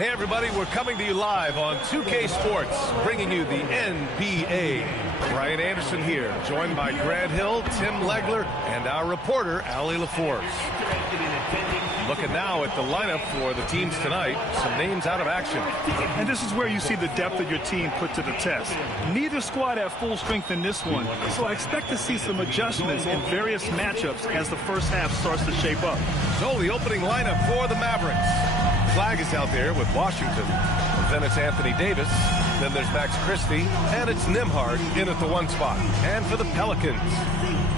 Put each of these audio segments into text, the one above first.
Hey everybody, we're coming to you live on 2K Sports, bringing you the NBA. Brian Anderson here, joined by Grant Hill, Tim Legler, and our reporter, Allie LaForce. Looking now at the lineup for the teams tonight, some names out of action. And this is where you see the depth of your team put to the test. Neither squad have full strength in this one, so I expect to see some adjustments in various matchups as the first half starts to shape up. So the opening lineup for the Mavericks. Flag is out there with Washington. Then it's Anthony Davis. Then there's Max Christie. And it's Nembhard in at the 1 spot. And for the Pelicans,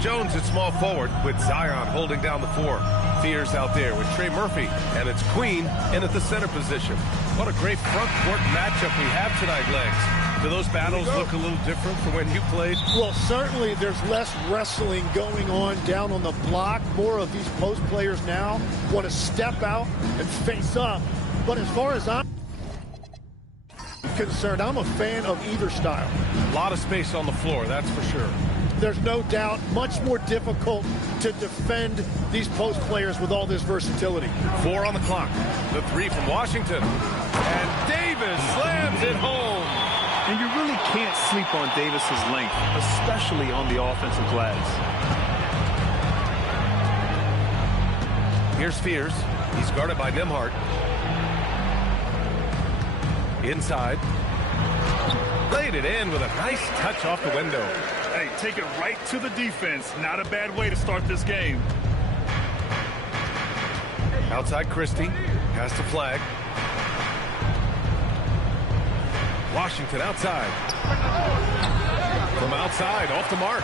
Jones at small forward with Zion holding down the 4. Fears out there with Trey Murphy. And it's Queen in at the center position. What a great front court matchup we have tonight, Legs. Do those battles look a little different from when you played? Well, certainly there's less wrestling going on down on the block. More of these post players now want to step out and face up. But as far as I'm concerned, I'm a fan of either style. A lot of space on the floor, that's for sure. There's no doubt much more difficult to defend these post players with all this versatility. 4 on the clock. The 3 from Washington. And Davis slams it home. And you really can't sleep on Davis's length, especially on the offensive glass. Here's Fears. He's guarded by Nembhard. Inside. Laid it in with a nice touch off the window. Hey, take it right to the defense. Not a bad way to start this game. Outside Christie. Has to flag. Washington outside. From outside, off the mark.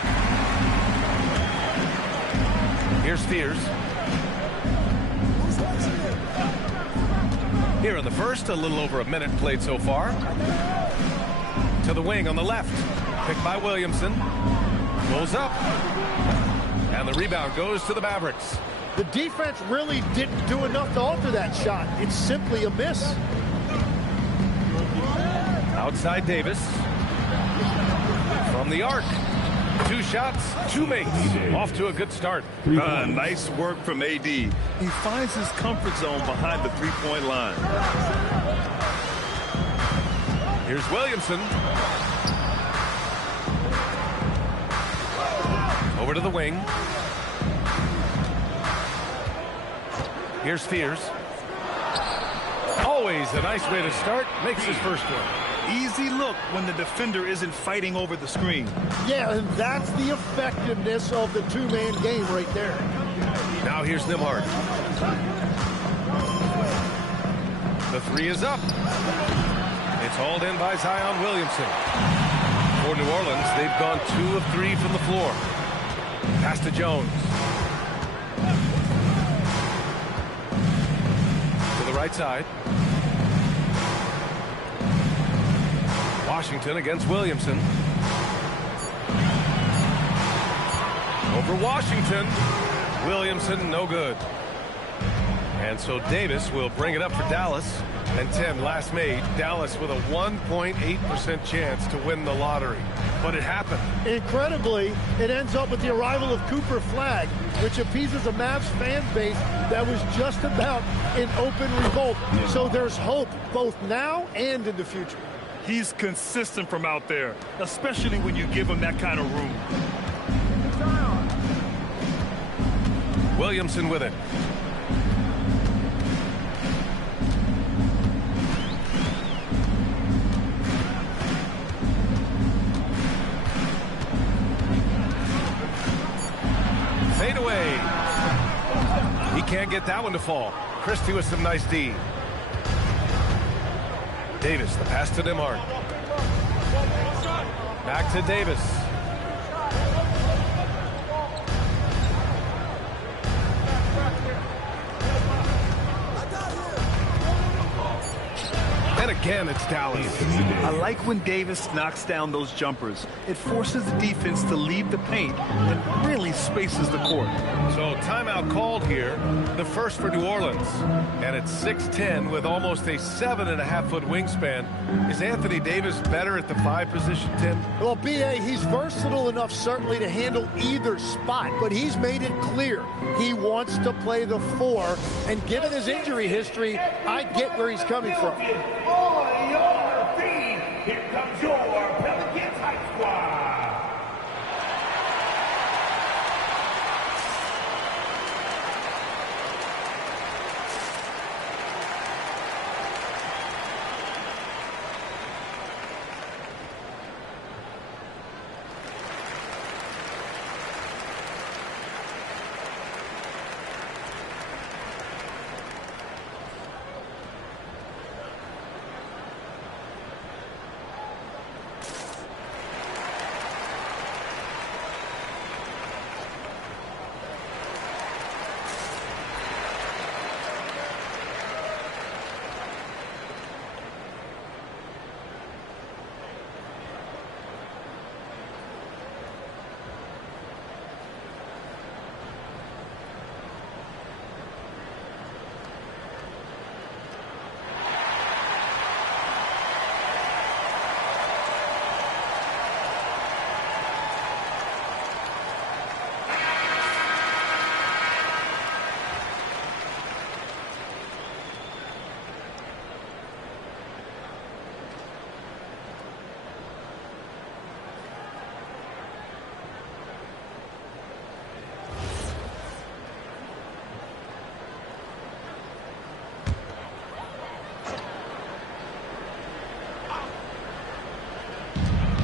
Here's Fears. Here in the first, a little over a minute played so far. To the wing on the left. Picked by Williamson. Goes up. And the rebound goes to the Mavericks. The defense really didn't do enough to alter that shot. It's simply a miss. Outside Davis. From the arc. 2 shots, 2 makes. Off to a good start. Nice work from AD. He finds his comfort zone behind the three-point line. Here's Williamson. Over to the wing. Here's Fears. Always a nice way to start. Makes his first one. Easy look when the defender isn't fighting over the screen. Yeah, and that's the effectiveness of the two-man game right there. Now here's Nembhard. The 3 is up. It's hauled in by Zion Williamson. For New Orleans, they've gone 2 of 3 from the floor. Pass to Jones. To the right side. Washington against Williamson. Over Washington. Williamson, no good. And so Davis will bring it up for Dallas. And Tim, last made, Dallas with a 1.8% chance to win the lottery. But it happened. Incredibly, it ends up with the arrival of Cooper Flag, which appeases a Mavs fan base that was just about in open revolt. So there's hope both now and in the future. He's consistent from out there, especially when you give him that kind of room. Williamson with it. Fade away. He can't get that one to fall. Christie with some nice D. Davis, the pass to Nembhard. Back to Davis. And again, it's Dallas. I like when Davis knocks down those jumpers. It forces the defense to leave the paint and really spaces the court. So timeout called here, the first for New Orleans. And it's 6'10" with almost a 7.5-foot wingspan. Is Anthony Davis better at the 5 position, Tim? Well, B.A., he's versatile enough certainly to handle either spot, but he's made it clear he wants to play the 4. And given his injury history, I get where he's coming from. On your feet, here comes your Pelicans Hype Squad.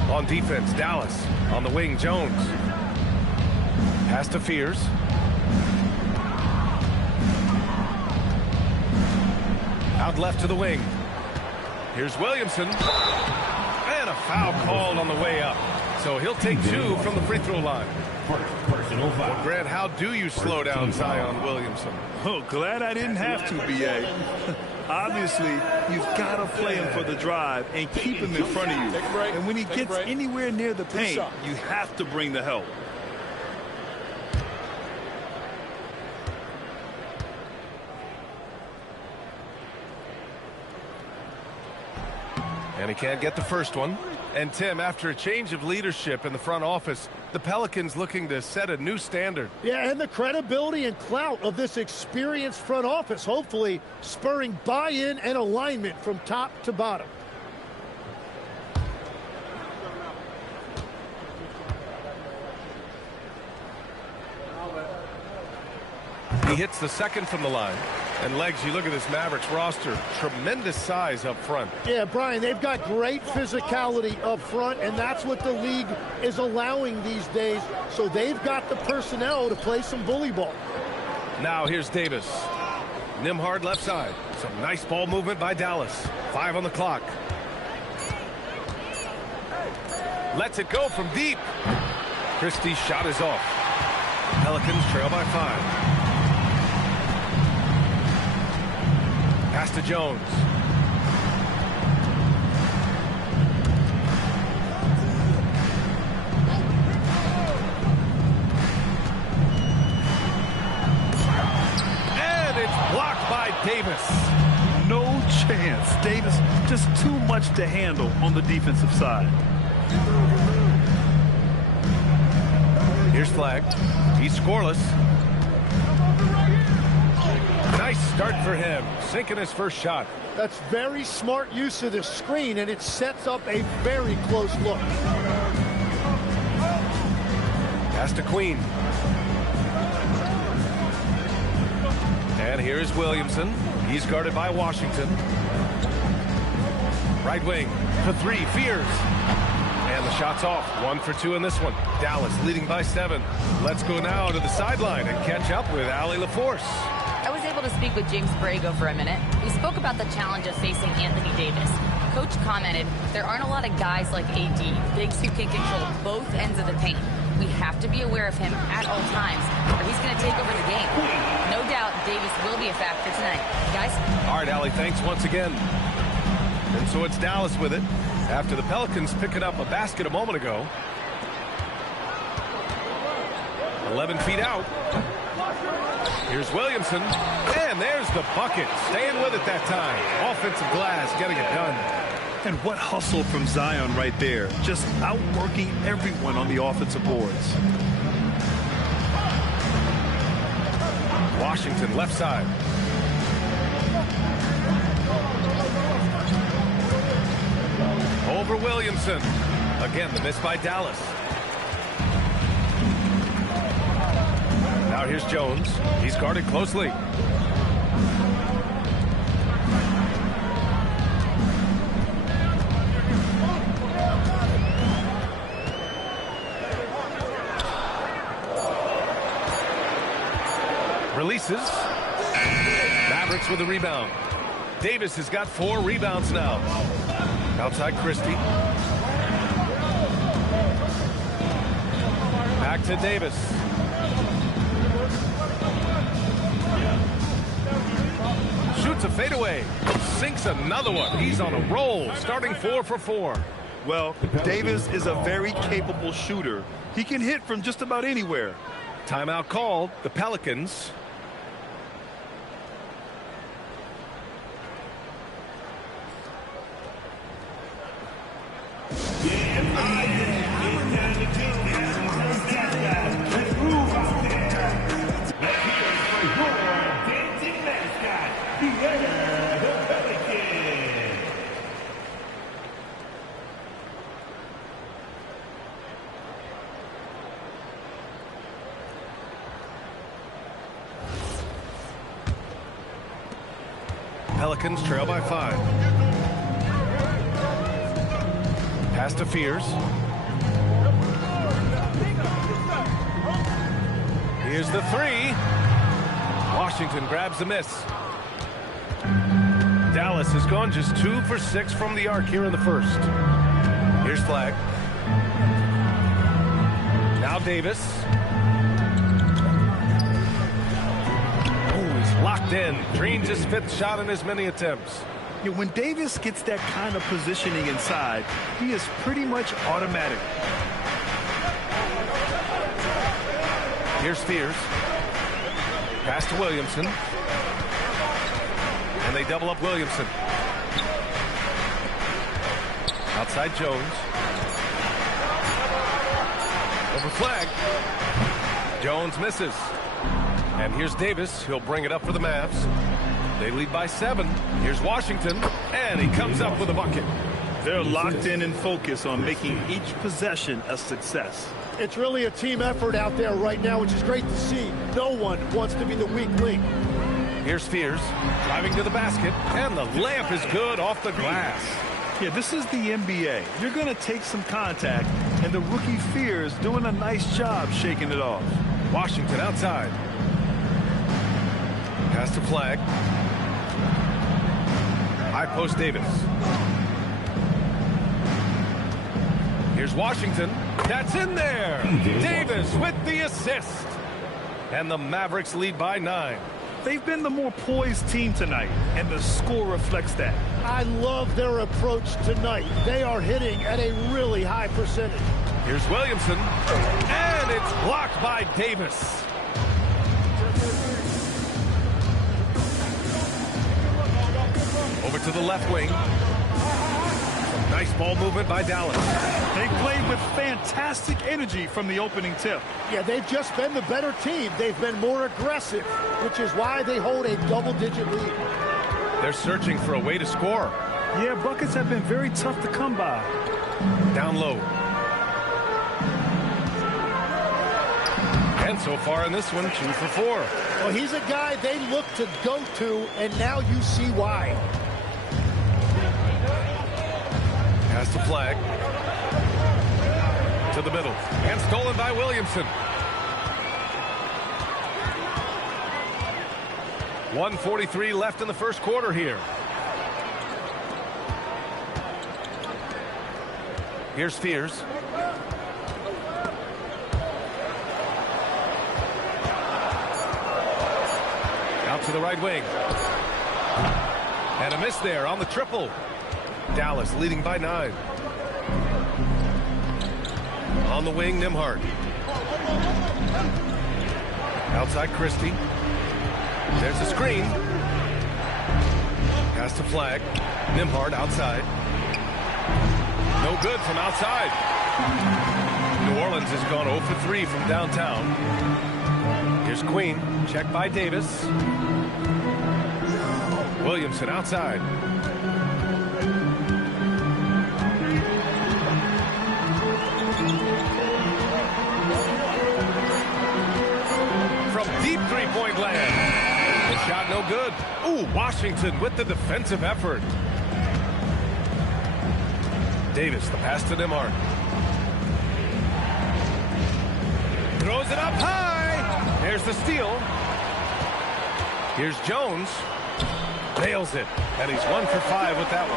On defense, Dallas. On the wing, Jones. Pass to Fears. Out left to the wing. Here's Williamson. And a foul called on the way up. So he'll take 2 from the free throw line. Personal foul. Well, Grant, how do you slow down Zion Williamson? Oh, glad I didn't have to, B.A. Obviously, you've got to play him for the drive and keep him in front of you. And when he gets anywhere near the paint, you have to bring the help. And he can't get the first one. And Tim, after a change of leadership in the front office, the Pelicans looking to set a new standard. Yeah, and the credibility and clout of this experienced front office, hopefully spurring buy-in and alignment from top to bottom. He hits the second from the line. And Legs, you look at this Mavericks roster, tremendous size up front. Yeah, Brian, they've got great physicality up front, and that's what the league is allowing these days. So they've got the personnel to play some bully ball. Now here's Davis. Nembhard left side. Some nice ball movement by Dallas. 5 on the clock. Lets it go from deep. Christie's shot is off. Pelicans trail by 5. Pass to Jones. And it's blocked by Davis. No chance. Davis just too much to handle on the defensive side. Here's Flag. He's scoreless. Nice start for him, sinking his first shot. That's very smart use of the screen, and it sets up a very close look. Pass to Queen. And here's Williamson. He's guarded by Washington. Right wing for 3, Fears. And the shot's off. 1 for 2 in this one. Dallas leading by 7. Let's go now to the sideline and catch up with Allie LaForce. I was able to speak with James Borrego for a minute. We spoke about the challenge of facing Anthony Davis. Coach commented, there aren't a lot of guys like AD, bigs who can control both ends of the paint. We have to be aware of him at all times, or he's going to take over the game. No doubt Davis will be a factor tonight. Guys? All right, Allie, thanks once again. And so it's Dallas with it after the Pelicans picking up a basket a moment ago. 11 feet out. Here's Williamson, and there's the bucket. Staying with it that time. Offensive glass, getting it done. And what hustle from Zion right there. Just outworking everyone on the offensive boards. Washington left side. Over Williamson. Again, the miss by Dallas. Now here's Jones. He's guarded closely. Releases. Mavericks with the rebound. Davis has got 4 rebounds now. Outside Christie. Back to Davis. Shoots a fadeaway. Sinks another one. He's on a roll. Starting 4 for 4. Well, Davis is a very capable shooter. He can hit from just about anywhere. Timeout called. The Pelicans. Pelicans trail by 5. Pass to Fears. Here's the 3. Washington grabs the miss. Dallas has gone just 2 for 6 from the arc here in the first. Here's Flag. Now Davis. Locked in. Dreams his 5th shot in as many attempts. Yeah, when Davis gets that kind of positioning inside, he is pretty much automatic. Here's Fears. Pass to Williamson. And they double up Williamson. Outside Jones. Over Flag. Jones misses. And here's Davis. He'll bring it up for the Mavs. They lead by 7. Here's Washington. And he comes up with a bucket. They're locked in and focused on making each possession a success. It's really a team effort out there right now, which is great to see. No one wants to be the weak link. Here's Fears. Driving to the basket. And the layup is good off the glass. Yeah, this is the NBA. You're going to take some contact. And the rookie Fears doing a nice job shaking it off. Washington outside. Pass to Flag. High post Davis. Here's Washington. That's in there. Davis with the assist. And the Mavericks lead by 9. They've been the more poised team tonight, and the score reflects that. I love their approach tonight. They are hitting at a really high percentage. Here's Williamson. And it's blocked by Davis. Over to the left wing. Some nice ball movement by Dallas. They played with fantastic energy from the opening tip. Yeah, they've just been the better team. They've been more aggressive, which is why they hold a double-digit lead. They're searching for a way to score. Yeah, buckets have been very tough to come by. Down low. And so far in this one, 2 for 4. Well, he's a guy they look to go to, and now you see why. Pass to Flag. To the middle. And stolen by Williamson. 1:43 left in the first quarter here. Here's Fears. Out to the right wing. And a miss there on the triple. Dallas leading by 9. On the wing, Nembhard. Outside Christie. There's a screen. Pass to Flag. Nembhard outside. No good from outside. New Orleans has gone 0 for 3 from downtown. Here's Queen. Checked by Davis. Williamson outside. From deep three-point land. The shot no good. Ooh, Washington with the defensive effort. Davis, the pass to Nembhard. Throws it up high. There's the steal. Here's Jones. Nails it. And he's 1 for 5 with that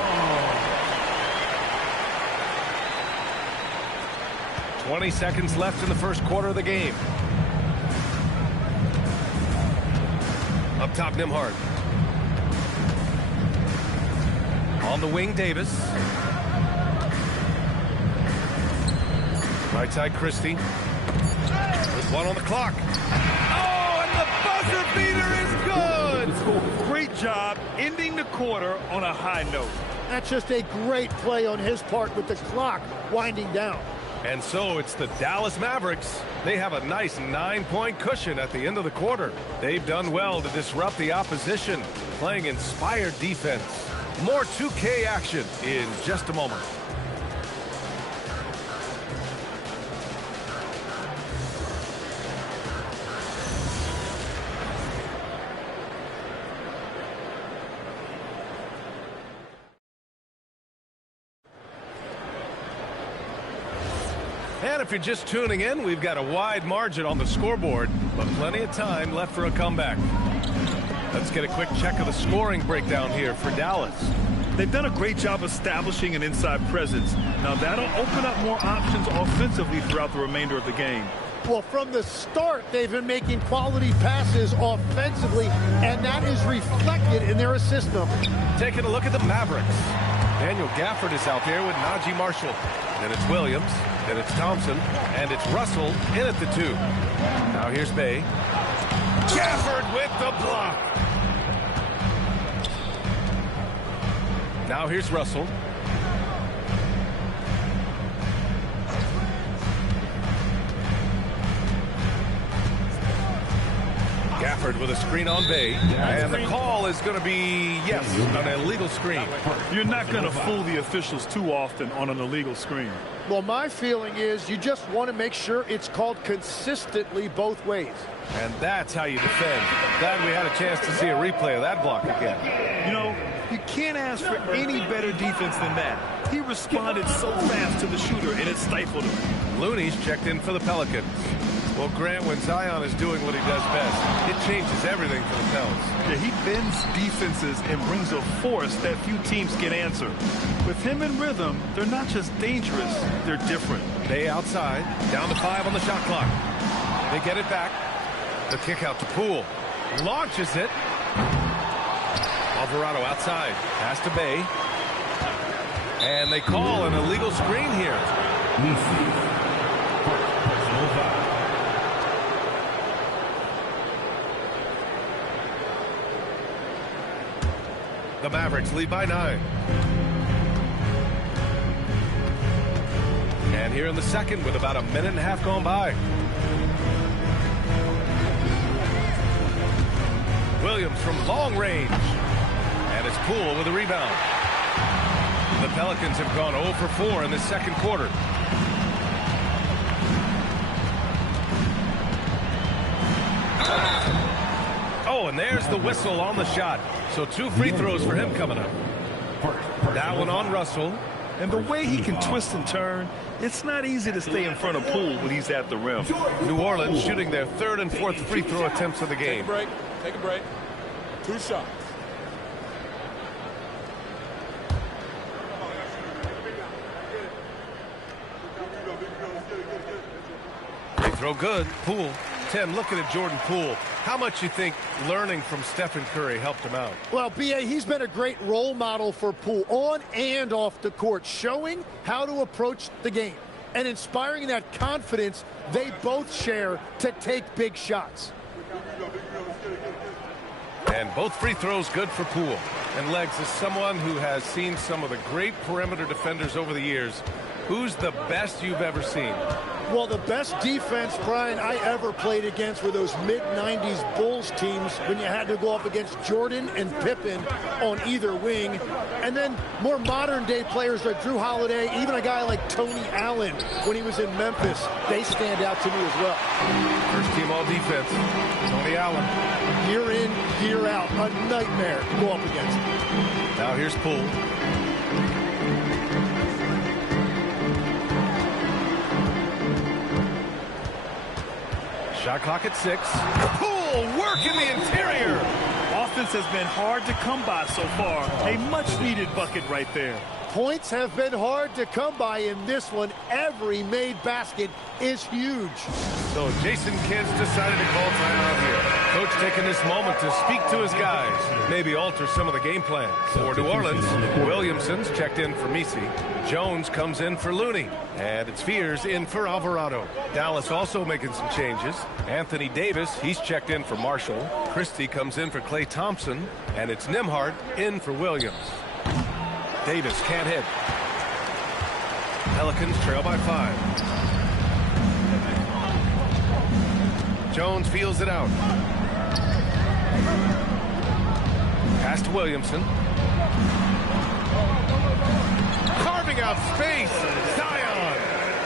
one. 20 seconds left in the first quarter of the game. Up top, Nembhard. On the wing, Davis. Right side, Christie. With 1 on the clock. Oh, and the buzzer beater is good! Great job ending the quarter on a high note. That's just a great play on his part with the clock winding down. And so it's the Dallas Mavericks. They have a nice 9-point cushion at the end of the quarter. They've done well to disrupt the opposition, playing inspired defense. More 2K action in just a moment. And if you're just tuning in, we've got a wide margin on the scoreboard, but plenty of time left for a comeback. Let's get a quick check of the scoring breakdown here for Dallas. They've done a great job establishing an inside presence. Now that'll open up more options offensively throughout the remainder of the game. Well, from the start, they've been making quality passes offensively, and that is reflected in their assist number. Taking a look at the Mavericks. Daniel Gafford is out there with Najee Marshall. Then it's Williams. Then it's Thompson. And it's Russell in at the 2. Now here's Bay. Gafford with the block. Now here's Russell. Gafford with a screen on Bay. And the call is going to be, yes, an illegal screen. You're not going to fool the officials too often on an illegal screen. Well, my feeling is you just want to make sure it's called consistently both ways. And that's how you defend. Glad we had a chance to see a replay of that block again. You know, you can't ask for any better defense than that. He responded so fast to the shooter, and it stifled him. Looney's checked in for the Pelicans. Well, Grant, when Zion is doing what he does best, it changes everything for the Pels. Yeah, he bends defenses and brings a force that few teams can answer. With him in rhythm, they're not just dangerous, they're different. Bay outside, down to 5 on the shot clock. They get it back. The kick out to Poole. Launches it. Alvarado outside. Pass to Bay. And they call an illegal screen here. The Mavericks lead by 9. And here in the second with about a minute and a half gone by. Williams from long range. And it's Poole with a rebound. The Pelicans have gone 0 for 4 in the second quarter. Oh, and there's the whistle on the shot. So 2 free throws for him coming up. That one on Russell. And the way he can twist and turn, it's not easy to stay in front of Poole when he's at the rim. New Orleans shooting their 3rd and 4th free throw attempts of the game. Take a break. 2 shots. They throw good. Poole. Tim, looking at Jordan Poole, how much you think learning from Stephen Curry helped him out? Well, B.A., he's been a great role model for Poole on and off the court, showing how to approach the game and inspiring that confidence they both share to take big shots. And both free throws good for Poole. And Legs, as someone who has seen some of the great perimeter defenders over the years, who's the best you've ever seen? Well, the best defense, Brian, I ever played against were those mid-90s Bulls teams when you had to go up against Jordan and Pippen on either wing. And then more modern-day players like Drew Holiday, even a guy like Tony Allen when he was in Memphis. They stand out to me as well. First team all defense, Tony Allen. Year in, year out, a nightmare to go up against. Now here's Poole. Shot clock at 6. Poole working the interior. Offense has been hard to come by so far. A much-needed bucket right there. Points have been hard to come by in this one. Every made basket is huge. So Jason Kidd's decided to call timeout here. Coach taking this moment to speak to his guys, maybe alter some of the game plan. For New Orleans, Williamson's checked in for Misi. Jones comes in for Looney. And it's Fears in for Alvarado. Dallas also making some changes. Anthony Davis, he's checked in for Marshall. Christie comes in for Klay Thompson. And it's Nembhard in for Williams. Davis can't hit. Pelicans trail by 5. Jones feels it out. Pass to Williamson. Carving out space. Zion.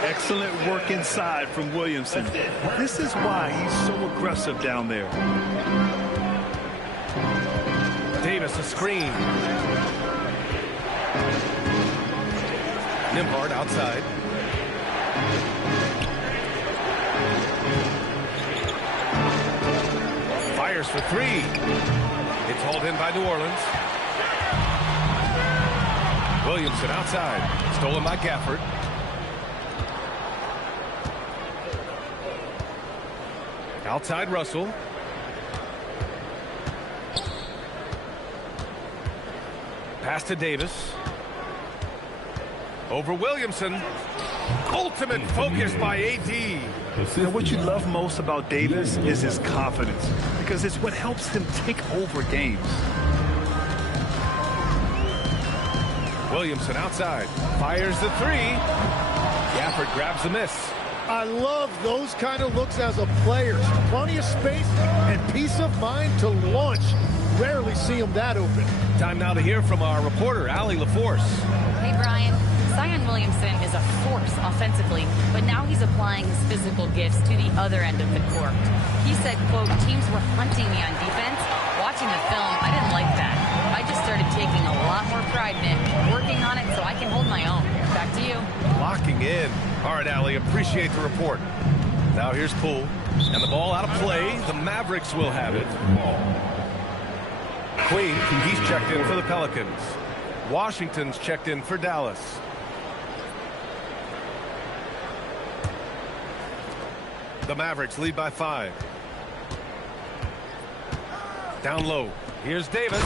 Excellent work inside from Williamson. This is why he's so aggressive down there. Davis a screen. Nembhard outside. Fires for 3. It's hauled in by New Orleans. Williamson outside. Stolen by Gafford. Outside Russell. Pass to Davis. Over Williamson. Ultimate focus by AD. You know, what you love most about Davis is his confidence, because it's what helps him take over games. Williamson outside. Fires the 3. Gafford grabs the miss. I love those kind of looks as a player. Plenty of space and peace of mind to launch. Rarely see him that open. Time now to hear from our reporter, Allie LaForce. Hey, Brian. Zion Williamson is a force offensively, but now he's applying his physical gifts to the other end of the court. He said, quote, teams were hunting me on defense. Watching the film, I didn't like that. I just started taking a lot more pride in it, working on it so I can hold my own. Back to you. Locking in. All right, Allie, appreciate the report. Now here's Poole. And the ball out of play. The Mavericks will have it. Queen, he's checked in for the Pelicans. Washington's checked in for Dallas. The Mavericks lead by 5. Down low. Here's Davis.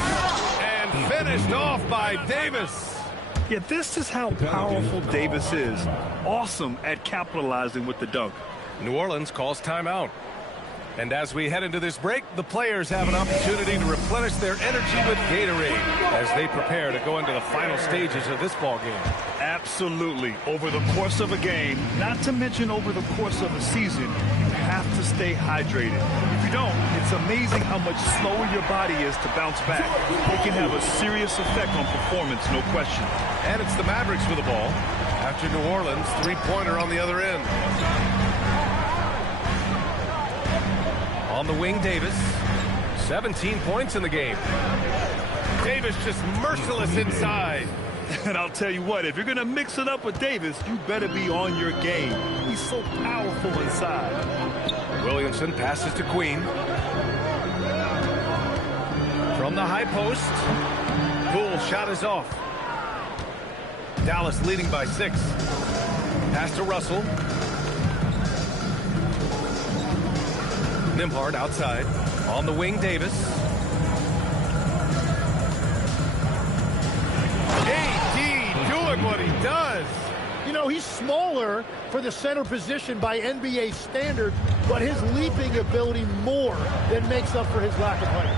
And finished off by Davis. Yeah, this is how powerful Davis is. Awesome at capitalizing with the dunk. New Orleans calls timeout. And as we head into this break, the players have an opportunity to replenish their energy with Gatorade as they prepare to go into the final stages of this ball game. Absolutely. Over the course of a game, not to mention over the course of a season, you have to stay hydrated. If you don't, it's amazing how much slower your body is to bounce back. It can have a serious effect on performance, no question. And it's the Mavericks with the ball. After New Orleans, three-pointer on the other end. On the wing, Davis. 17 points in the game. Davis just merciless inside. And I'll tell you what, if you're going to mix it up with Davis, you better be on your game. He's so powerful inside. Williamson passes to Queen. From the high post. Poole shot is off. Dallas leading by 6. Pass to Russell. Nimhard outside. On the wing, Davis. AD doing what he does. You know, he's smaller for the center position by NBA standard, but his leaping ability more than makes up for his lack of height.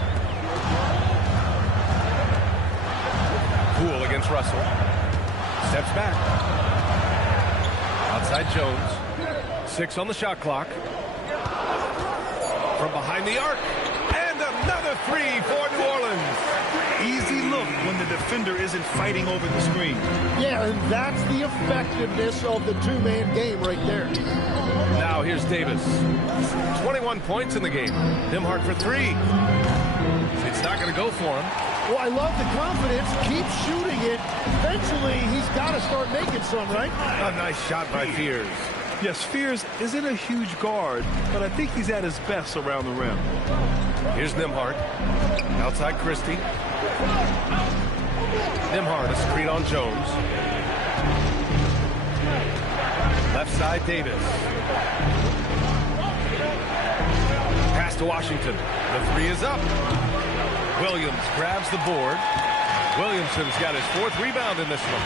Poole against Russell. Steps back. Outside Jones. 6 on the shot clock. From behind the arc. And another 3 for New Orleans. Easy look when the defender isn't fighting over the screen. Yeah, and that's the effectiveness of the two-man game right there. Now here's Davis. 21 points in the game. Nimhard for 3. It's not going to go for him. Well, I love the confidence. Keep shooting it. Eventually, he's got to start making some, right? A nice shot by Fears. Yes, Fears isn't a huge guard, but I think he's at his best around the rim. Here's Nimhard. Outside Christie. Nimhard, a screen on Jones. Left side, Davis. Pass to Washington. The 3 is up. Williams grabs the board. Williamson's got his 4th rebound in this one.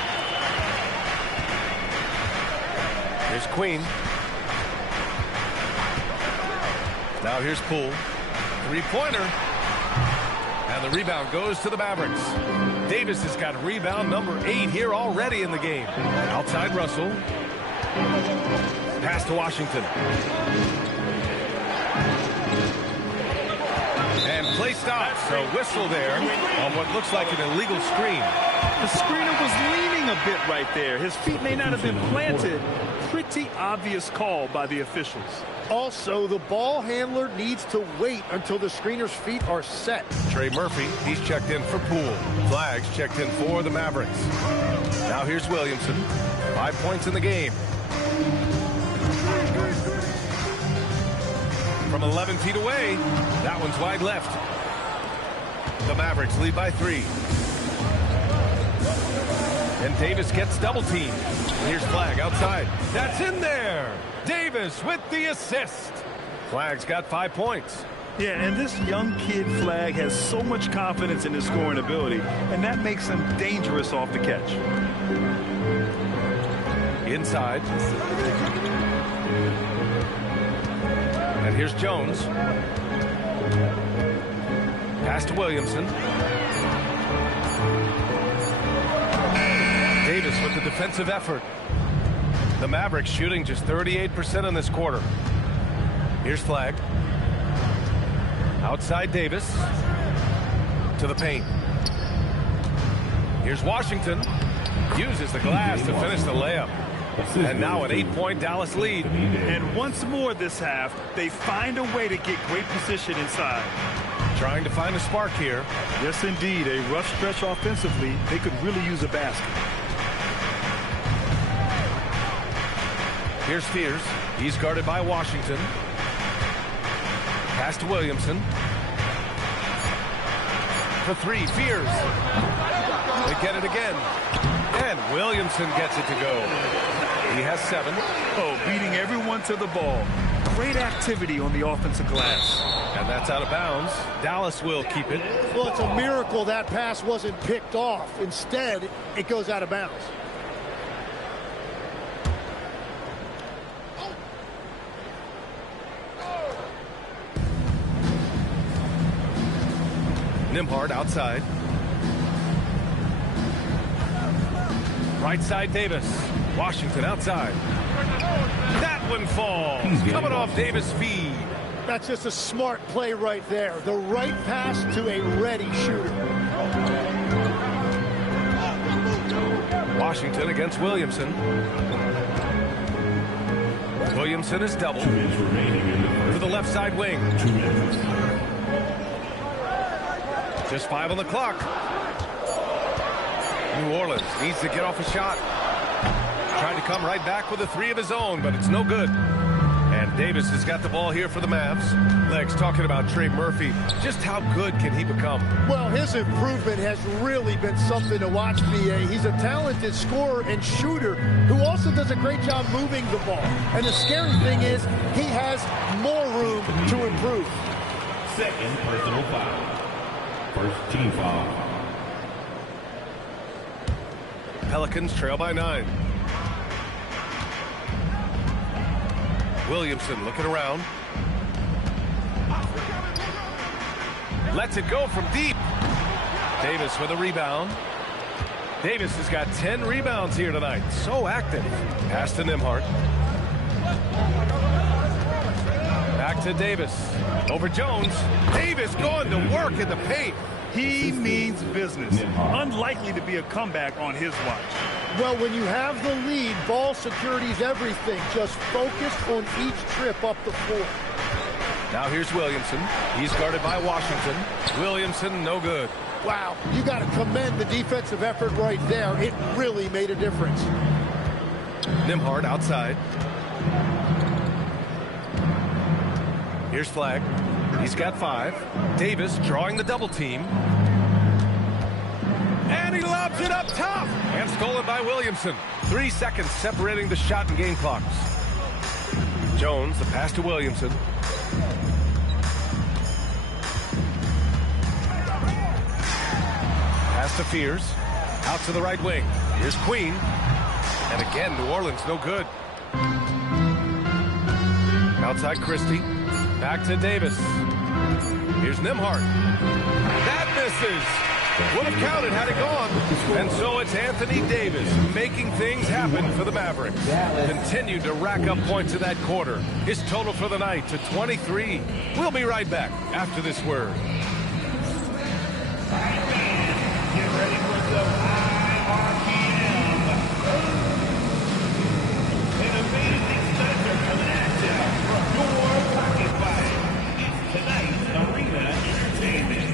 Here's Queen. Now here's Poole. 3-pointer. And the rebound goes to the Mavericks. Davis has got rebound number 8 here already in the game. Outside Russell. Pass to Washington. And play stops. So whistle there on what looks like an illegal screen. The screener was leaning a bit right there. His feet may not have been planted. Pretty obvious call by the officials. Also, the ball handler needs to wait until the screener's feet are set. Trey Murphy, he's checked in for Poole. Flags checked in for the Mavericks. Now here's Williamson. 5 points in the game. From 11 feet away, that one's wide left. The Mavericks lead by 3. And Davis gets double teamed. Here's Flag outside. That's in there. Davis with the assist. Flag's got 5 points. Yeah, and this young kid Flag has so much confidence in his scoring ability, and that makes him dangerous off the catch. Inside. And here's Jones. Pass to Williamson. Davis with the defensive effort. The Mavericks shooting just 38% in this quarter. Here's Flag. Outside Davis. To the paint. Here's Washington. Uses the glass to finish the layup. And now an 8-point Dallas lead. And once more this half, they find a way to get great position inside. Trying to find a spark here. Yes, indeed. A rough stretch offensively. They could really use a basket. Here's Fears. He's guarded by Washington. Pass to Williamson. For 3, Fears. They get it again. And Williamson gets it to go. He has 7. Oh, beating everyone to the ball. Great activity on the offensive glass. And that's out of bounds. Dallas will keep it. Well, it's a miracle that pass wasn't picked off. Instead, it goes out of bounds. Nimhard outside. Right side Davis. Washington outside. That one falls. Coming off Davis' feed. That's just a smart play right there. The right pass to a ready shooter. Washington against Williamson. Williamson is doubled. To the left side wing. Just 5 on the clock. New Orleans needs to get off a shot. Trying to come right back with a 3 of his own, but it's no good. And Davis has got the ball here for the Mavs. Legs talking about Trey Murphy. Just how good can he become? Well, his improvement has really been something to watch, BA. He's a talented scorer and shooter who also does a great job moving the ball. And the scary thing is he has more room to improve. Second personal foul. First team foul. Pelicans trail by 9. Williamson looking around. Lets it go from deep. Davis with a rebound. Davis has got 10 rebounds here tonight. So active. Pass to Nembhard. Back to Davis. Over Jones. Davis going to work in the paint. He means business. Unlikely to be a comeback on his watch. Well, when you have the lead, ball security is everything. Just focus on each trip up the floor. Now here's Williamson. He's guarded by Washington. Williamson, no good. Wow, you got to commend the defensive effort right there. It really made a difference. Nembhard outside. Here's Flagg. He's got 5. Davis drawing the double team. And he lobs it up top. And stolen by Williamson. 3 seconds separating the shot and game clocks. Jones, the pass to Williamson. Pass to Fears. Out to the right wing. Here's Queen. And again, New Orleans no good. Outside Christie. Back to Davis. Here's Nembhard. That misses. Would have counted had it gone. And so it's Anthony Davis making things happen for the Mavericks. Continued to rack up points in that quarter. His total for the night to 23. We'll be right back after this word. Get ready for some IRPM. An amazing special coming at you from your pocket fight. It's tonight's Arena Entertainment.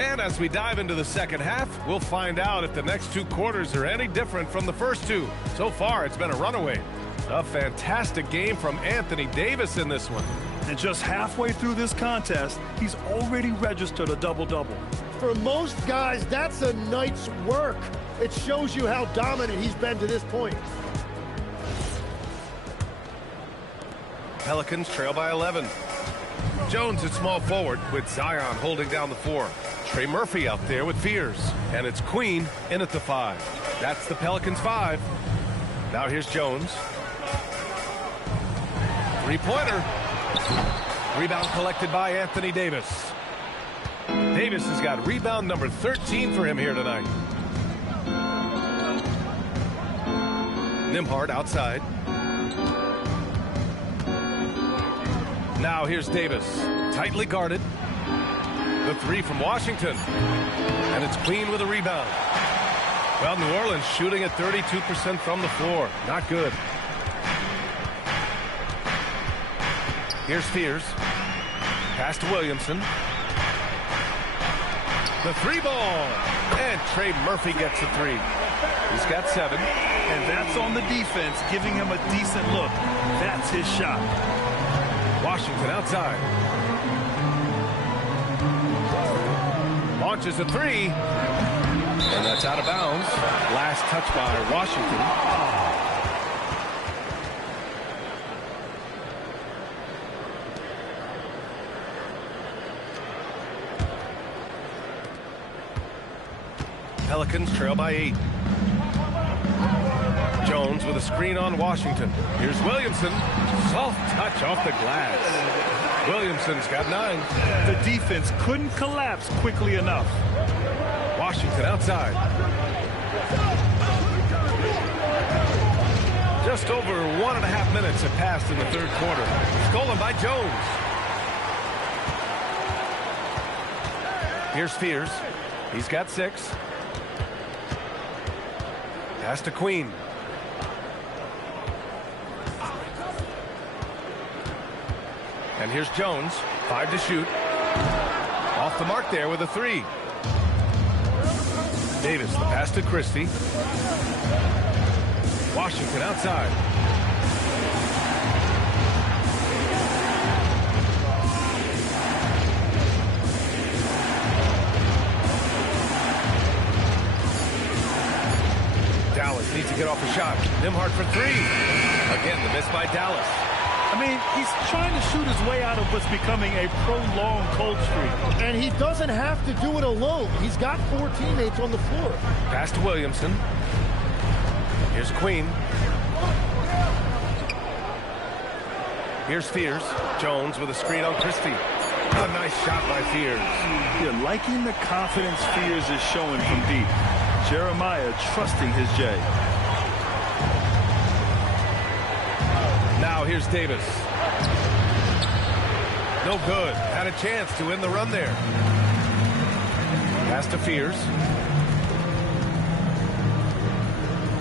And as we dive into the second half, we'll find out if the next 2 quarters are any different from the first 2. So far, it's been a runaway. A fantastic game from Anthony Davis in this one. And just halfway through this contest, he's already registered a double-double. For most guys, that's a night's work. It shows you how dominant he's been to this point. Pelicans trail by 11. Jones at small forward with Zion holding down the 4. Trey Murphy out there with Fears. And it's Queen in at the 5. That's the Pelicans 5. Now here's Jones. 3-pointer. Rebound collected by Anthony Davis. Davis has got rebound number 13 for him here tonight. Nembhard outside. Now here's Davis, tightly guarded. The 3 from Washington. And it's Queen with a rebound. Well, New Orleans shooting at 32% from the floor. Not good. Here's Fears. Pass to Williamson. The 3-ball. And Trey Murphy gets the 3. He's got 7. And that's on the defense, giving him a decent look. That's his shot. Washington outside. Launches a 3. And that's out of bounds. Last touch by Washington. Pelicans trail by 8. Jones with a screen on Washington. Here's Williamson. Soft touch off the glass. Williamson's got 9. The defense couldn't collapse quickly enough. Washington outside. Just over 1.5 minutes have passed in the third quarter. Stolen by Jones. Here's Fears. He's got 6. Pass to Queen. And here's Jones. 5 to shoot. Off the mark there with a 3. Davis, the pass to Christie. Washington outside. Dallas needs to get off a shot. Nembhard for 3. Again, the miss by Dallas. I mean, he's trying to shoot his way out of what's becoming a prolonged cold streak. And he doesn't have to do it alone. He's got 4 teammates on the floor. Pass to Williamson. Here's Queen. Here's Fears. Jones with a screen on Christie. A nice shot by Fears. You're liking the confidence Fears is showing from deep. Jeremiah trusting his J. Now here's Davis. No good. Had a chance to end the run there. Pass to Fears.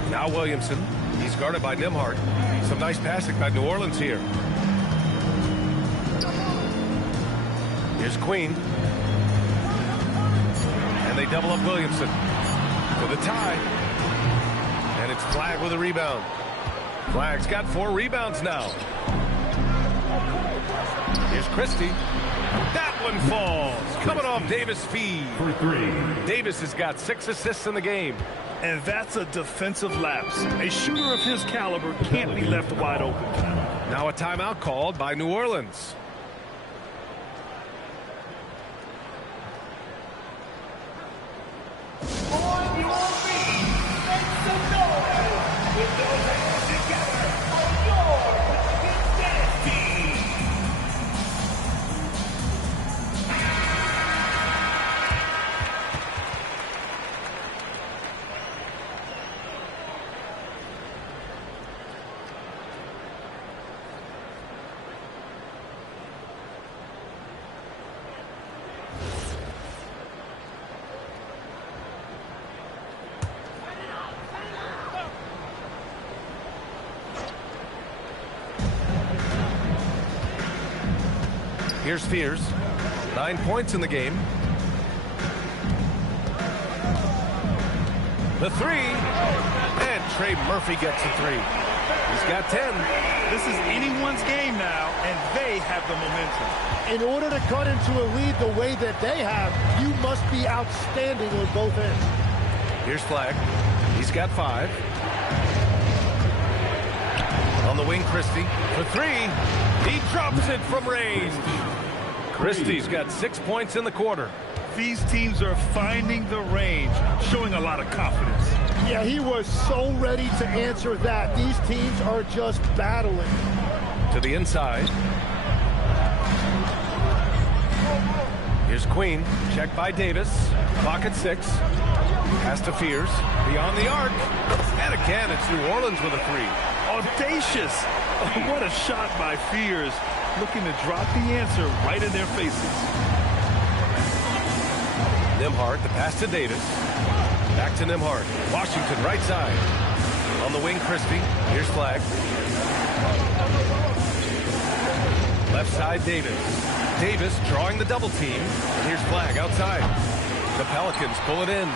Now Williamson. He's guarded by Nembhard. Some nice passing by New Orleans here. Here's Queen. And they double up Williamson for the tie. And it's Flagg with a rebound. Flagg's got 4 rebounds now. Here's Christie. That one falls. Coming off Davis' feed. For 3. Davis has got 6 assists in the game. And that's a defensive lapse. A shooter of his caliber can't be left wide open. Now a timeout called by New Orleans. On your feet, make some noise. With those hands together for your Pelicans team. Here's Fears. 9 points in the game. The 3. And Trey Murphy gets a 3. He's got 10. This is anyone's game now, and they have the momentum. In order to cut into a lead the way that they have, you must be outstanding on both ends. Here's Flagg. He's got 5. On the wing, Christie for 3. He drops it from range. Christie's got 6 points in the quarter. These teams are finding the range, showing a lot of confidence. Yeah, he was so ready to answer that. These teams are just battling. To the inside. Here's Queen. Checked by Davis. Clock at 6. Pass to Fears. Beyond the arc. And again, it's New Orleans with a 3. Audacious. What a shot by Fears. Looking to drop the answer right in their faces. Nembhard, the pass to Davis. Back to Nembhard. Washington, right side. On the wing, Christie. Here's Flagg. Left side, Davis. Davis drawing the double team. And here's Flagg outside. The Pelicans pull it in.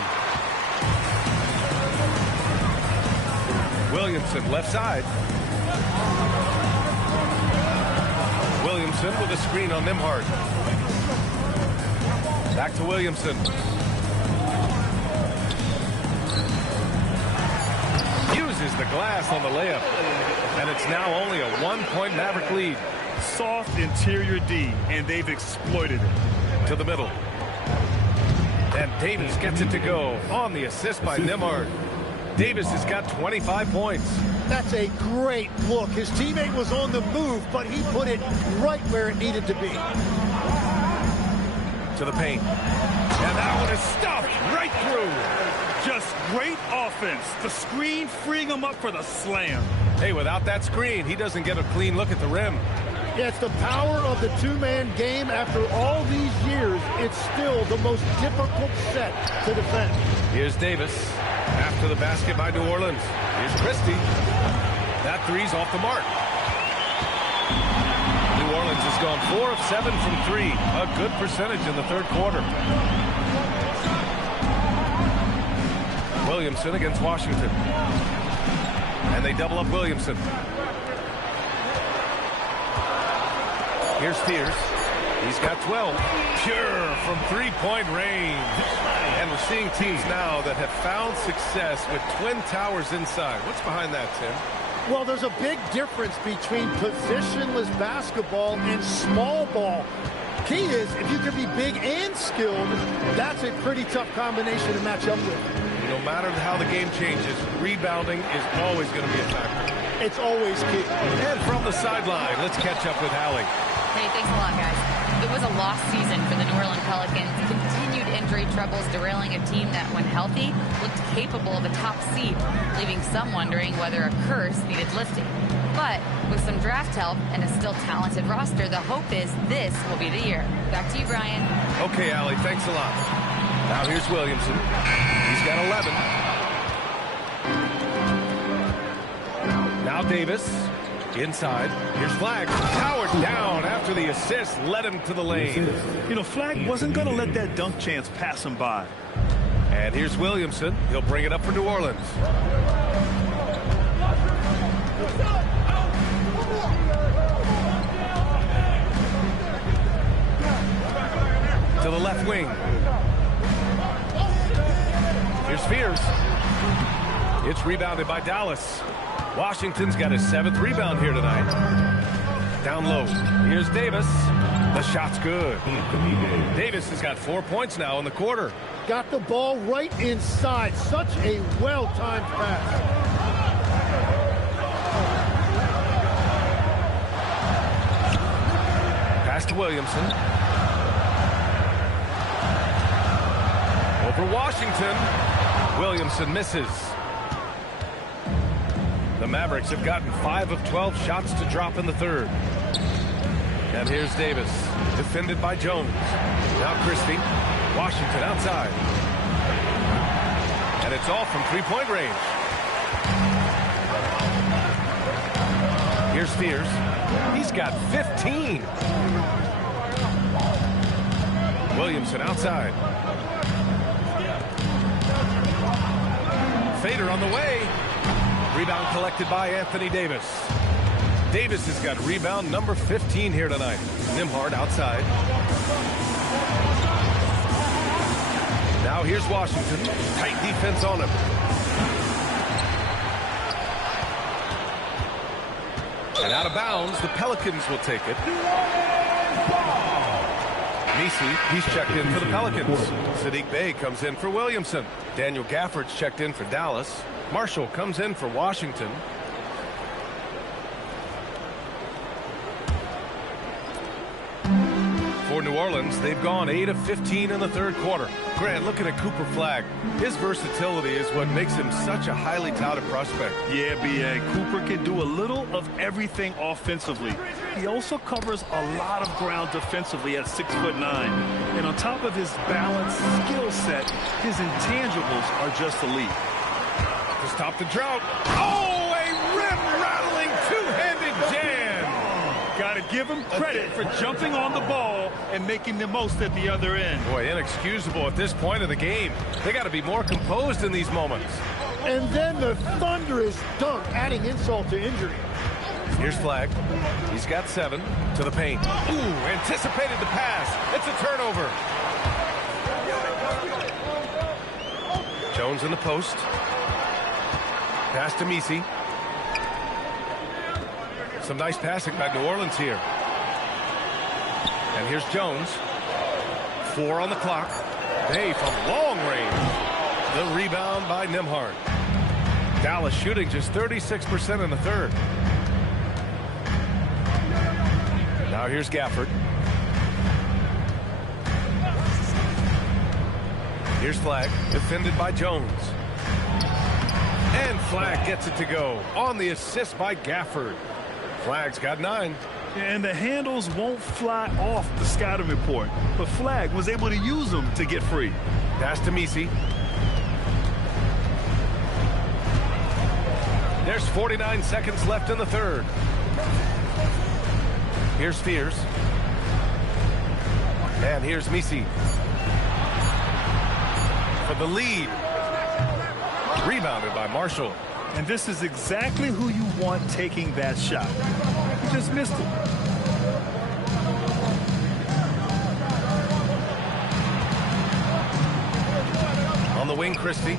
Williamson, left side. Williamson with a screen on Nembhard. Back to Williamson. Uses the glass on the layup. And it's now only a 1-point Maverick lead. Soft interior D, and they've exploited it. To the middle. And Davis gets it to go on the assist by Nembhard. Davis has got 25 points. That's a great look. His teammate was on the move, but he put it right where it needed to be. To the paint. And that one is stuffed right through. Just great offense. The screen freeing him up for the slam. Hey, without that screen, he doesn't get a clean look at the rim. Yeah, it's the power of the two-man game. After all these years, it's still the most difficult set to defend. Here's Davis. After the basket by New Orleans. Here's Christie. That three's off the mark. New Orleans has gone 4 of 7 from 3. A good percentage in the third quarter. Williamson against Washington. And they double up Williamson. Here's Spears. He's got 12. Pure from three-point range. And we're seeing teams now that have found success with twin towers inside. What's behind that, Tim? Well, there's a big difference between positionless basketball and small ball. Key is, if you can be big and skilled, that's a pretty tough combination to match up with. No matter how the game changes, rebounding is always going to be a factor. It's always key. And from the sideline, let's catch up with Allie. Hey, thanks a lot, guys. It was a lost season for the New Orleans Pelicans. Continued injury troubles derailing a team that, when healthy, looked capable of a top seed, leaving some wondering whether a curse needed lifting. But with some draft help and a still talented roster, the hope is this will be the year. Back to you, Brian. Okay, Allie, thanks a lot. Now here's Williamson. He's got 11. Now Davis. Inside. Here's Flagg. Powered down after the assist led him to the lane. You know, Flagg wasn't going to let that dunk chance pass him by. And here's Williamson. He'll bring it up for New Orleans. To the left wing. Here's Spears. It's rebounded by Dallas. Washington's got his 7th rebound here tonight. Down low. Here's Davis. The shot's good. Davis has got 4 points now in the quarter. Got the ball right inside. Such a well-timed pass. Pass to Williamson. Over Washington. Williamson misses. The Mavericks have gotten 5 of 12 shots to drop in the third. And here's Davis, defended by Jones. Now Christie. Washington outside. And it's all from three-point range. Here's Spears. He's got 15. Williamson outside. Fader on the way. Rebound collected by Anthony Davis. Davis has got rebound number 15 here tonight. Nembhard outside. Now here's Washington. Tight defense on him. And out of bounds, the Pelicans will take it. Messi, he's checked in for the Pelicans. Sadiq Bey comes in for Williamson. Daniel Gafford's checked in for Dallas. Marshall comes in for Washington. For New Orleans, they've gone 8 of 15 in the third quarter. Grant, looking at Cooper Flagg, his versatility is what makes him such a highly touted prospect. Yeah, B.A. Cooper can do a little of everything offensively. He also covers a lot of ground defensively at 6'9". And on top of his balanced skill set, his intangibles are just elite. To stop the drought. Oh, a rim-rattling two-handed jam. Got to give him credit for jumping on the ball and making the most at the other end. Boy, inexcusable at this point of the game. They got to be more composed in these moments. And then the thunderous dunk, adding insult to injury. Here's Flagg. He's got 7 to the paint. Ooh, anticipated the pass. It's a turnover. Jones in the post. Pass to Messi. Some nice passing by New Orleans here. And here's Jones. 4 on the clock. Hey, from long range. The rebound by Nembhard. Dallas shooting just 36% in the third. Now here's Gafford. Here's Flag, defended by Jones. And Flag gets it to go on the assist by Gafford. Flag's got 9. And the handles won't fly off the scouting report, but Flag was able to use them to get free. Pass to Misi. There's 49 seconds left in the third. Here's Fears. And here's Misi. For the lead. Rebounded by Marshall. And this is exactly who you want taking that shot. Just missed it. On the wing, Christie.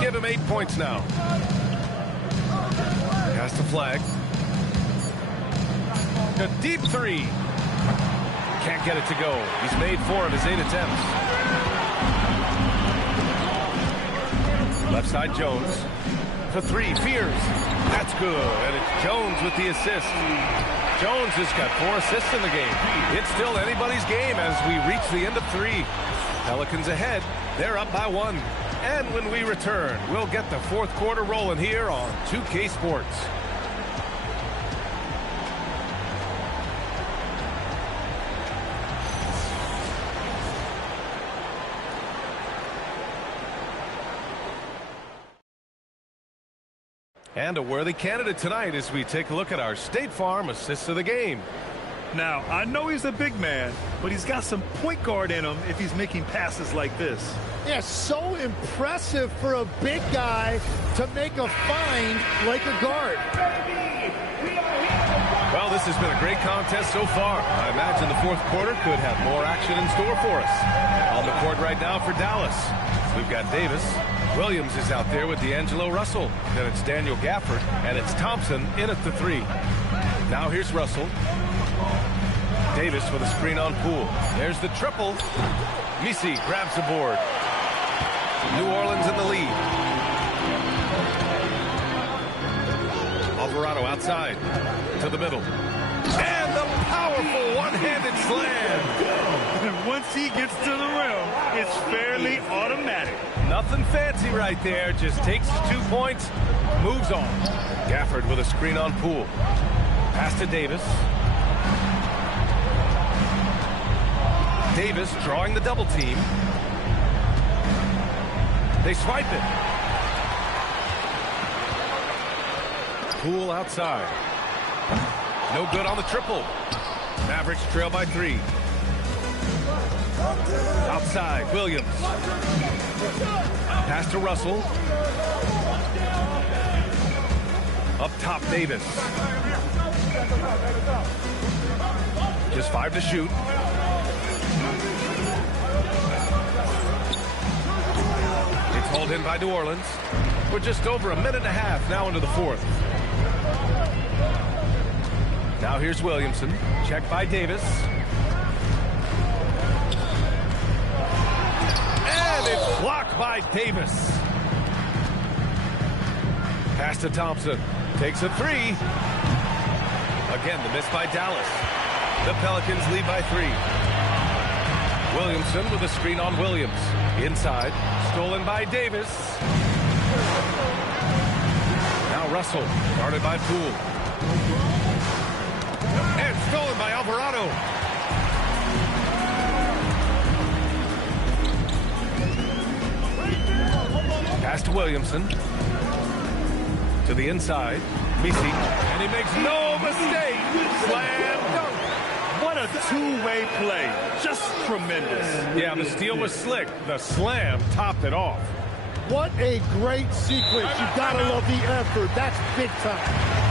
Give him 8 points now. Pass to Flag. A deep 3. Can't get it to go. He's made 4 of his 8 attempts. Left side, Jones. For 3, Fears. That's good. And it's Jones with the assist. Jones has got 4 assists in the game. It's still anybody's game as we reach the end of 3. Pelicans ahead. They're up by 1. And when we return, we'll get the fourth quarter rolling here on 2K Sports. And a worthy candidate tonight as we take a look at our State Farm assists of the game. Now, I know he's a big man, but he's got some point guard in him if he's making passes like this. Yeah, so impressive for a big guy to make a find like a guard. Well, this has been a great contest so far. I imagine the fourth quarter could have more action in store for us. On the court right now for Dallas, we've got Davis. Williams is out there with D'Angelo Russell. Then it's Daniel Gafford, and it's Thompson in at the 3. Now here's Russell. Davis with a screen on Poole. There's the triple. Misi grabs the board. New Orleans in the lead. Alvarado outside to the middle. And the powerful one-handed slam. And once he gets to the rim, it's fairly automatic. Nothing fancy right there. Just takes his 2 points, moves on. Gafford with a screen on Poole. Pass to Davis. Davis drawing the double team. They swipe it. Poole outside. No good on the triple. Mavericks trail by 3. Outside, Williams. Pass to Russell. Up top, Davis. Just 5 to shoot. It's hauled in by New Orleans. We're just over a minute and a half now into the fourth. Now here's Williamson. Checked by Davis. And it's blocked by Davis. Pass to Thompson. Takes a 3. Again, the miss by Dallas. The Pelicans lead by 3. Williamson with a screen on Williams. Inside. Stolen by Davis. Now Russell. Guarded by Poole. And stolen by Alvarado. Pass to Williamson. To the inside. Misi. And he makes no mistake. Slam dunk. What a two-way play. Just tremendous. Yeah, the steal was slick. The slam topped it off. What a great sequence. You've got to love the effort. That's big time.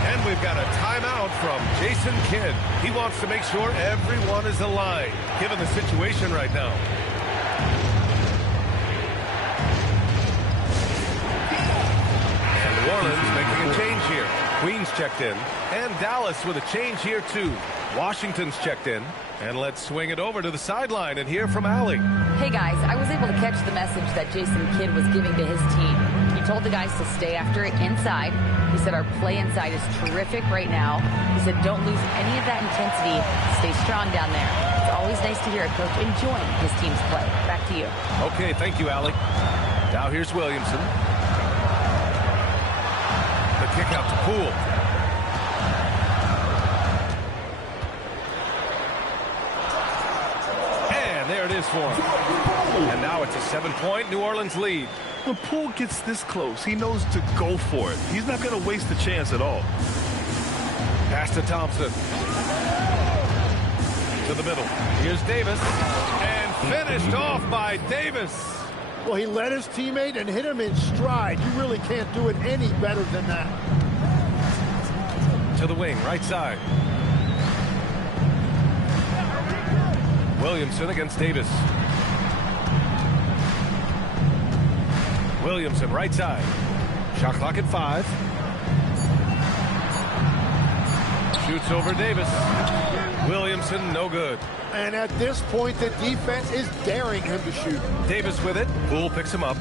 And we've got a timeout from Jason Kidd. He wants to make sure everyone is aligned, given the situation right now. And New Orleans making a change here. Queens checked in, and Dallas with a change here too. Washington's checked in, and let's swing it over to the sideline and hear from Allie. Hey guys, I was able to catch the message that Jason Kidd was giving to his team. He told the guys to stay after it inside. He said our play inside is terrific right now. He said don't lose any of that intensity. Stay strong down there. It's always nice to hear a coach enjoying his team's play. Back to you. Okay, thank you, Allie. Now here's Williamson. The kick out to Poole. And there it is for him. And now it's a 7-point New Orleans lead. When Poole gets this close, he knows to go for it. He's not going to waste the chance at all. Pass to Thompson. To the middle. Here's Davis. And finished off by Davis. Well, he led his teammate and hit him in stride. You really can't do it any better than that. To the wing, right side. Williamson against Davis. Williamson, right side. Shot clock at 5. Shoots over Davis. Williamson, no good. And at this point, the defense is daring him to shoot. Davis with it. Poole picks him up.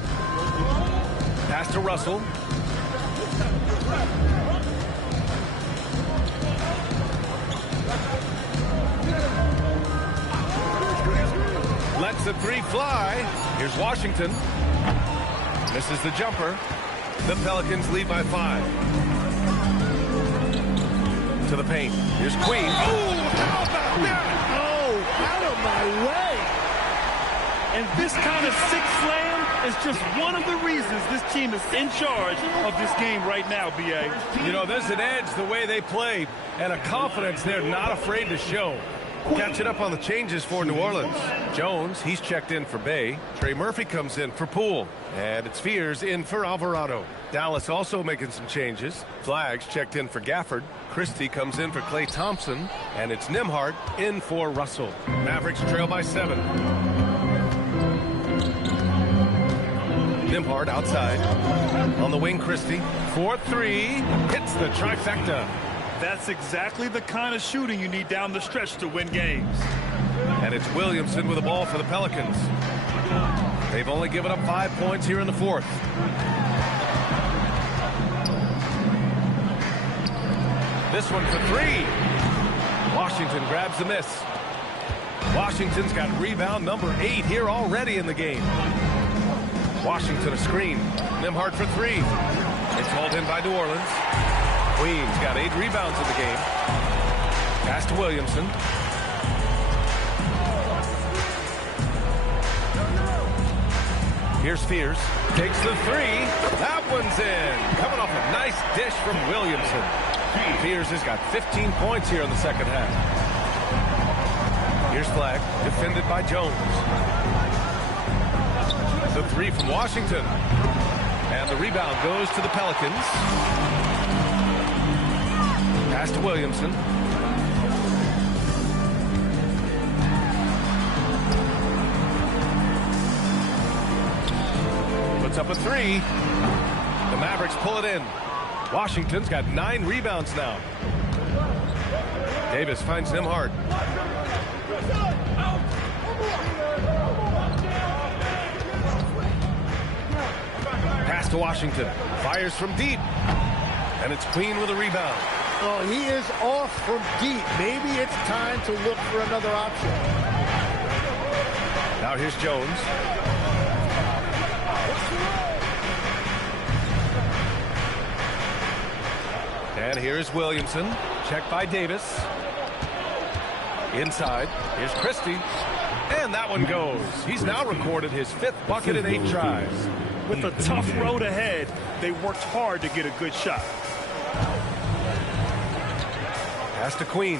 Pass to Russell. Lets the 3 fly. Here's Washington. Misses the jumper. The Pelicans lead by 5. To the paint. Here's Queen. Oh, how about that? Oh, out of my way. And this kind of sick slam is just one of the reasons this team is in charge of this game right now, B.A. You know, there's an edge the way they play and a confidence they're not afraid to show. Catching up on the changes for New Orleans. Jones, he's checked in for Bay. Trey Murphy comes in for Poole. And it's Fears in for Alvarado. Dallas also making some changes. Flags checked in for Gafford. Christie comes in for Klay Thompson. And it's Nembhard in for Russell. Mavericks trail by 7. Nembhard outside. On the wing, Christie. 4-3. Hits the trifecta. That's exactly the kind of shooting you need down the stretch to win games. And it's Williamson with the ball for the Pelicans. They've only given up 5 points here in the 4th. This one for 3. Washington grabs the miss. Washington's got rebound number 8 here already in the game. Washington a screen. Nembhard for 3. It's hauled in by New Orleans. Queens got 8 rebounds in the game. Pass to Williamson. Here's Fears. Takes the 3. That one's in. Coming off a nice dish from Williamson. Fears has got 15 points here in the second half. Here's Flag. Defended by Jones. The 3 from Washington. And the rebound goes to the Pelicans. Pass to Williamson. Puts up a 3. The Mavericks pull it in. Washington's got 9 rebounds now. Davis finds Nembhard. Pass to Washington. Fires from deep. And it's Queen with a rebound. Oh, he is off from deep. Maybe it's time to look for another option. Now here's Jones. And here's Williamson. Checked by Davis. Inside. Here's Christie. And that one goes. He's now recorded his 5th bucket in 8 tries. With a tough road ahead, they worked hard to get a good shot. Pass to Queen.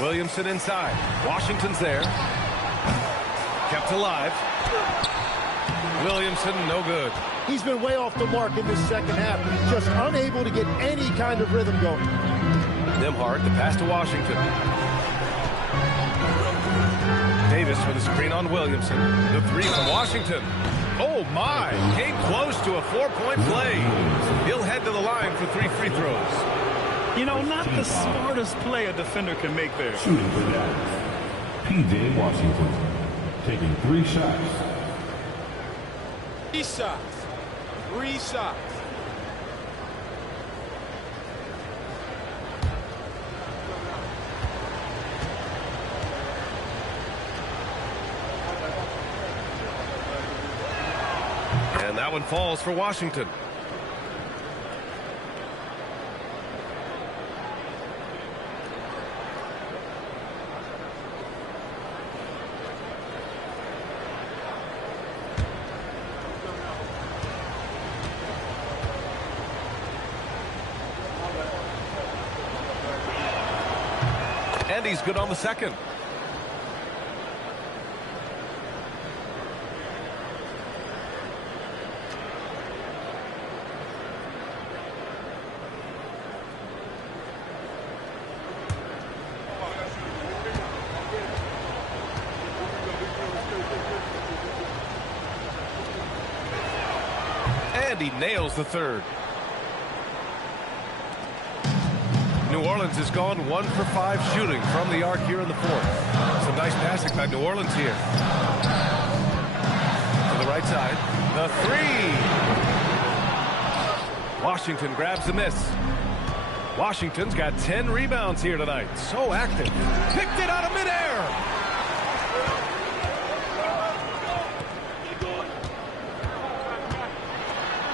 Williamson inside. Washington's there. Kept alive. Williamson, no good. He's been way off the mark in this second half. Just unable to get any kind of rhythm going. Nembhard, the pass to Washington. Davis with a screen on Williamson. The 3 from Washington. Oh, my. Came close to a 4-point play. He'll head to the line for 3 free throws. You know, not the smartest play a defender can make there. Shooting for Dallas, P.J. Washington, taking 3 shots. 3 shots. 3 shots. And that one falls for Washington. And he's good on the second. And he nails the third. New Orleans has gone 1 for 5 shooting from the arc here in the fourth. Some nice passing by New Orleans here. To the right side. The three. Washington grabs the miss. Washington's got 10 rebounds here tonight. So active. Picked it out of midair.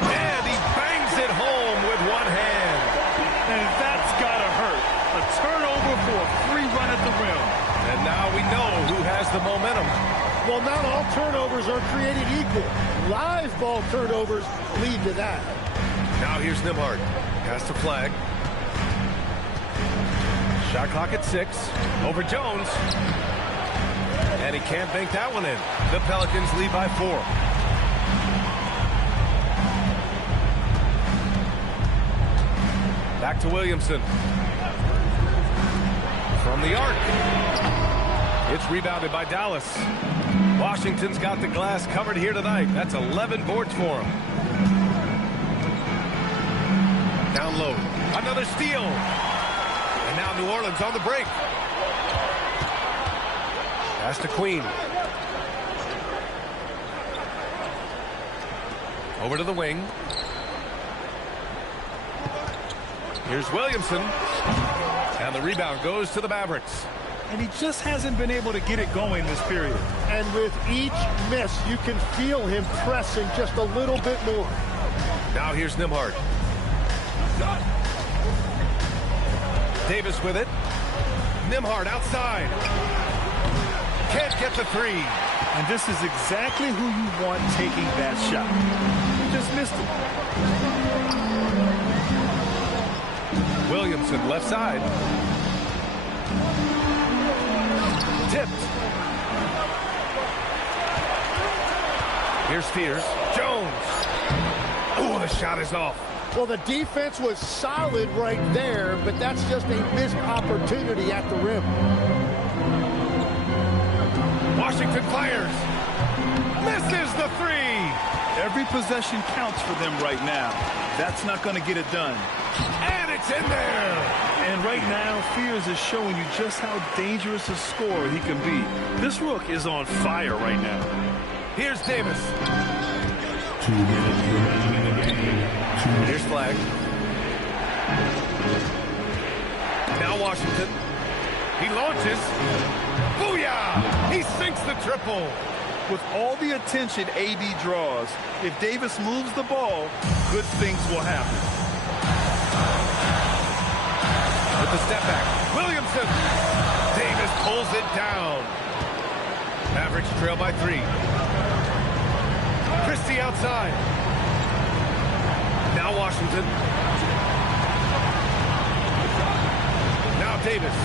And he bangs it home with one hand. And that's gotta hurt. A turnover for a free run at the rim. And now we know who has the momentum. Well, not all turnovers are created equal. Live ball turnovers lead to that. Now here's Nembhard. Pass to Flag. Shot clock at 6. Over Jones. And he can't bank that one in. The Pelicans lead by 4. Back to Williamson. From the arc. It's rebounded by Dallas. Washington's got the glass covered here tonight. That's 11 boards for him. Down low. Another steal. And now New Orleans on the break. Pass to Queen. Over to the wing. Here's Williamson. And the rebound goes to the Mavericks. And he just hasn't been able to get it going this period. And with each miss, you can feel him pressing just a little bit more. Now here's Nembhard. Davis with it. Nembhard outside. Can't get the three. And this is exactly who you want taking that shot. He just missed it. Williamson left side. Tipped. Here's Spears. Jones. Oh, the shot is off. Well, the defense was solid right there, but that's just a missed opportunity at the rim. Washington fires. Misses the three. Every possession counts for them right now. That's not going to get it done. And it's in there. And right now, Fears is showing you just how dangerous a scorer he can be. This rook is on fire right now. Here's Davis. 2 minutes remaining in the game. Here's Flag. Now Washington. He launches. Booyah! He sinks the triple. With all the attention AD draws, if Davis moves the ball, good things will happen. With the step back. Williamson. Davis pulls it down. Mavericks trail by 3. Christie outside. Now Washington. Now Davis.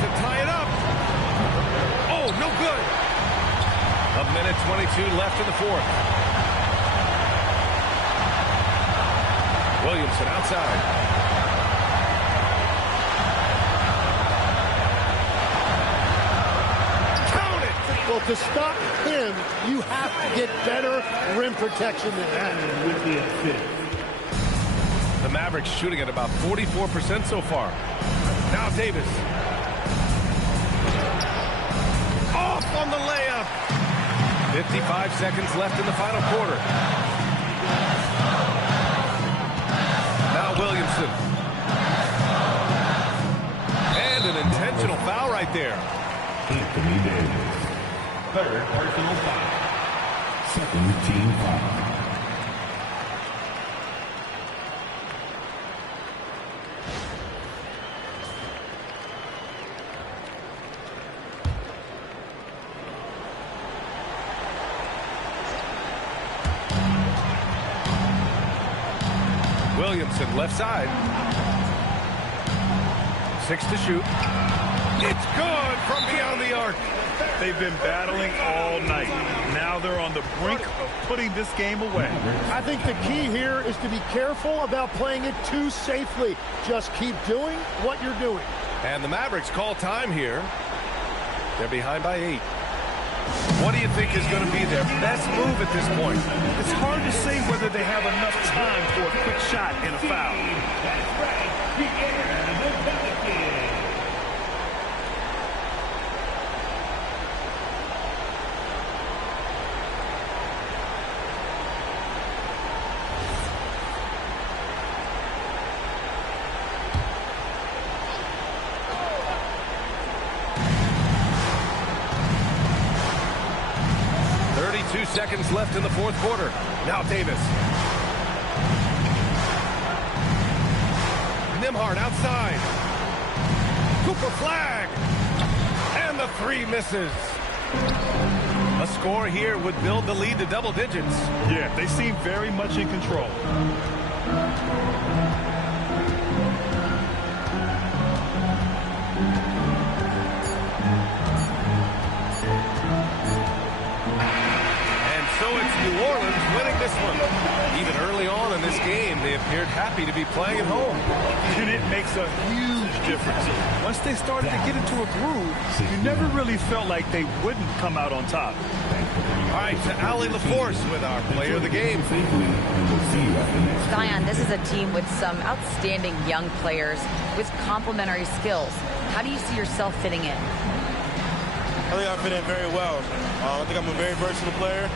To tie it up. Oh, no good. 1:22 left in the fourth. Williamson outside. Count it. Well, to stop him, you have to get better rim protection than that. With the assist. The Mavericks shooting at about 44% so far. Now Davis. Off on the layup. 55 seconds left in the final quarter. Now Williamson. And an intentional foul right there. Anthony Davis. Third personal foul. Second team foul. Williamson left side. 6 to shoot. It's good from beyond the arc. They've been battling all night. Now they're on the brink of putting this game away. I think the key here is to be careful about playing it too safely. Just keep doing what you're doing. And the Mavericks call time here. They're behind by 8. What do you think is going to be their best move at this point? It's hard to say whether they have enough time for a quick shot and a foul. That's right. The Pelicans. 2 seconds left in the fourth quarter. Now Davis. Nembhard outside. Cooper flag. And the 3 misses. A score here would build the lead to double digits. Yeah, they seem very much in control. New Orleans winning this one. Even early on in this game, they appeared happy to be playing at home. And it makes a huge difference. Once they started to get into a groove, you never really felt like they wouldn't come out on top. All right, to Allie LaForce with our player of the game. Zion, this is a team with some outstanding young players with complementary skills. How do you see yourself fitting in? I think I fit in very well. I think I'm a very versatile player.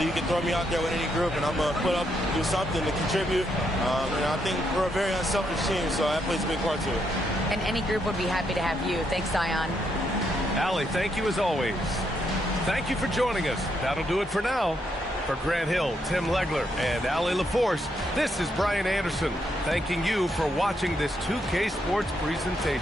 You can throw me out there with any group, and I'm going to put up, do something to contribute. And I think we're a very unselfish team, so that plays a big part to it. And any group would be happy to have you. Thanks, Zion. Allie, thank you as always. Thank you for joining us. That'll do it for now. For Grant Hill, Tim Legler, and Allie LaForce, this is Brian Anderson, thanking you for watching this 2K Sports presentation.